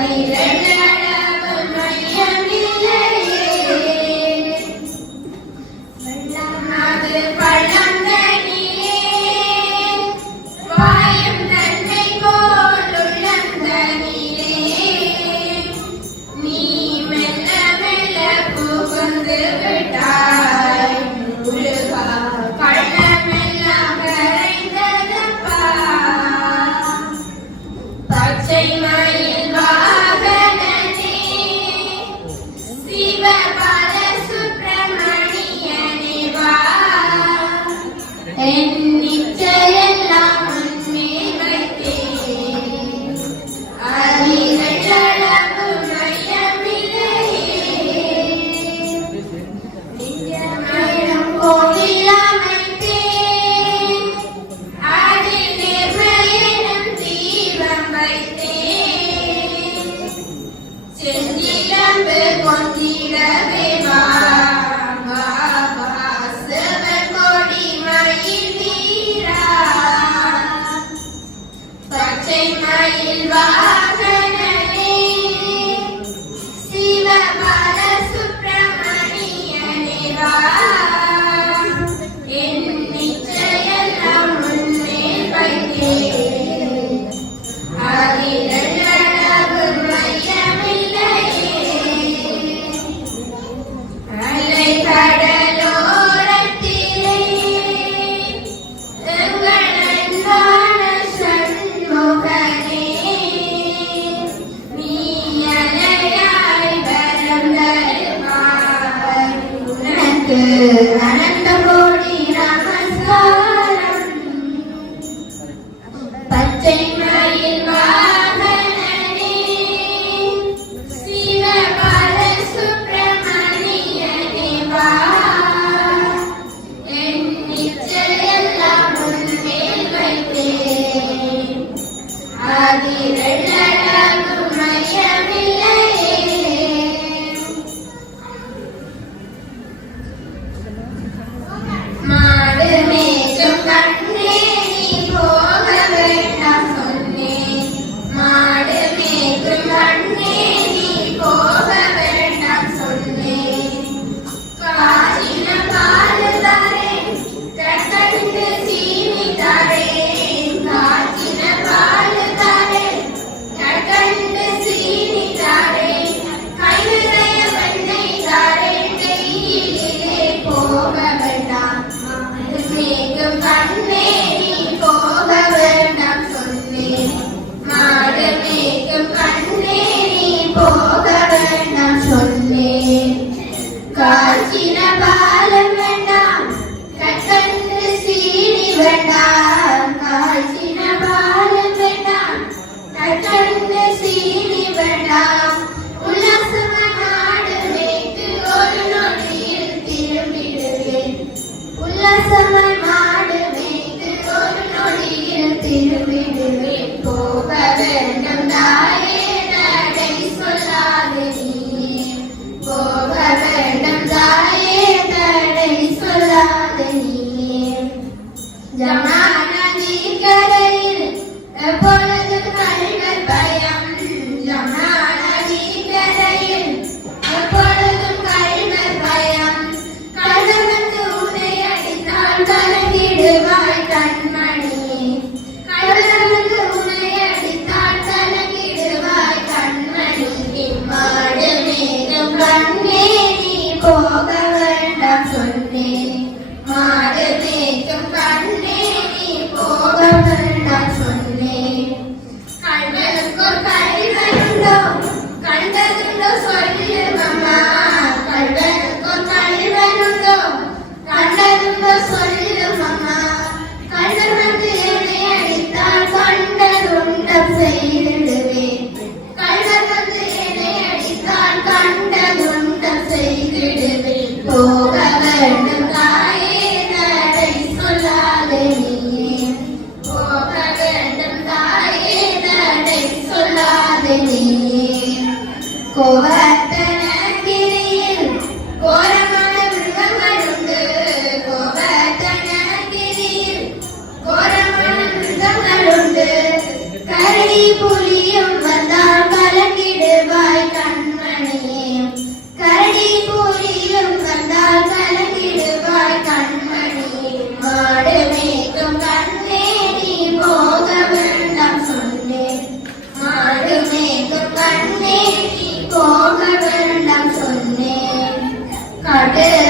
Happy birthday. I'll be Fatina Balame. கோரமான மிருகங்கள் உண்டு கரடி போ Martin. Okay.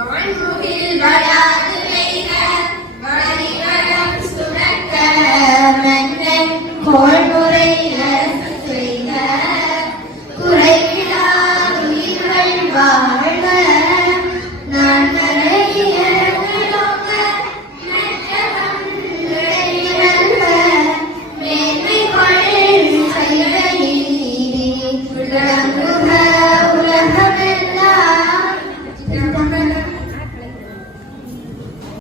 Alright, okay, guys.